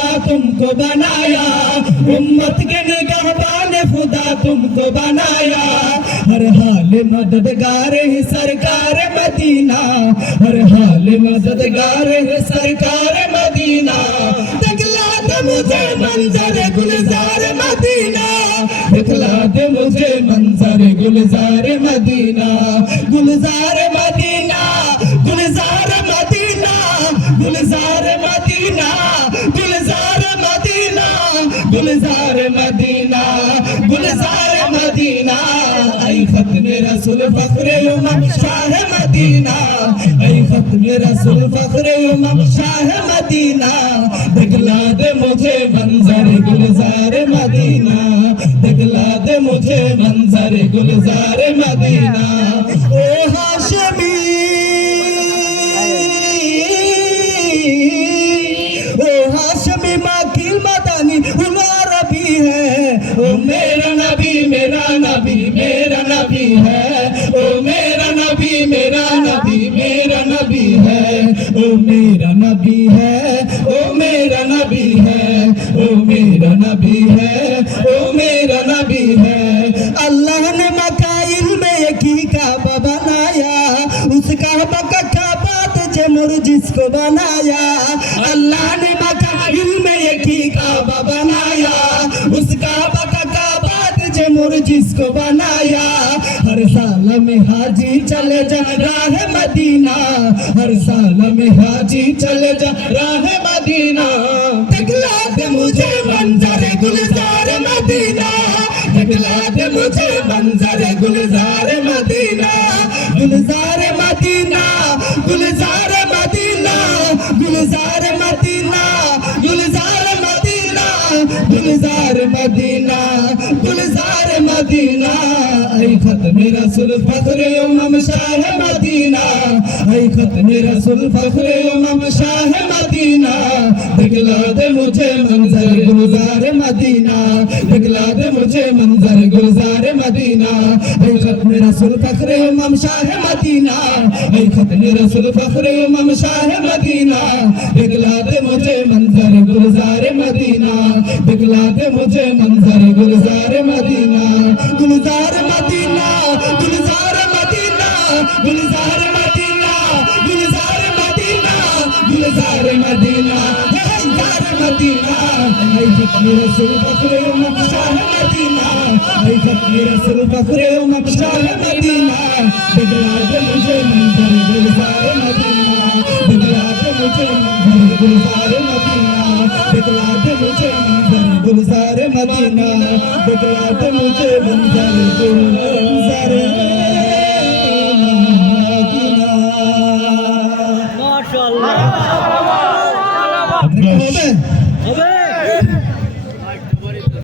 खुदा तुमको बनाया। उम्मत के निगहबान खुदा तुमको बनाया। हर हाल मददगार है, सरकार मदीना। हर हाल मददगार है, सरकार मदीना। दिखला दे मुझे मंजर गुलजार मदीना। दिखला दे मुझे मंजर गुलजार मदीना। गुलजार मदीना गुलजार मदीना, गुलजार गुलजार मदीना गुलजार मदीना ऐ खत्म रसूल फखरे उमम शाह मदीना ऐ खत्म रसूल फखरे उमम शाह मदीना दिखला दे मुझे मंजर गुलजार मदीना दिखला दे मुझे मंजर गुलजार मदीना ओ हाशमी उला रबी है। ओ मेरा नबी मेरा नबी मेरा नबी है। ओ मेरा नबी मेरा नबी मेरा नबी है। ओ मेरा नबी है, ओ मेरा नबी है, ओ मेरा नबी है, ओ मेरा नबी है। अल्लाह ने मकाइल में ही काबा बनाया। उस काबा का काबात जमुर जिसको बनाया। अल्लाह ने एक काबा बनाया। उस काबा का काबात जमुर जिसको बनाया। हर साल में हाजी चले जा राह मदीना। हर साल में हाजी चले जा राह मदीना। दिखला दे मुझे मंजर गुलजार मदीना। दिखला दे मुझे मंजर गुलजार मदीना। गुलजार मदीना गुलजार मदीना गुलजार मदीना। गुलजार मदीना गुलजार मदीना ऐ खत्म रसूल फखरे उमम शाह मदीना ऐ खत्म रसूल फखरे उमम शाह मदीना दिखला दे मुझे मंजर गुलजार मदीना दिखला दे मुझे मंजर गुलजार मदीना ऐ खत्म रसूल फखरे उमम शाह मदीना ऐ खत्म रसूल फखरे उमम शाह मदीना दिखला दे दिखला दे मुझे मंजर, गुलजार मदीना गुलजार मदीना गुलजार मदीना गुलजार मदीना गुलजार मदीना गुलजार मदीना यार मदीना। ऐ फकरे रसूल फकरे मकशाह मदीना। ऐ फकरे रसूल फकरे मकशाह मदीना। दिखला दे मुझे मंजर, गुलजार मदीना। दिखला दे मुझे मंजर, गुलजार मदीना। दिखला दे मुझे मंजर गुलजार मदीना दिखला दे मुझे मंजर गुलजार मदीना মাশাআল্লাহ হবে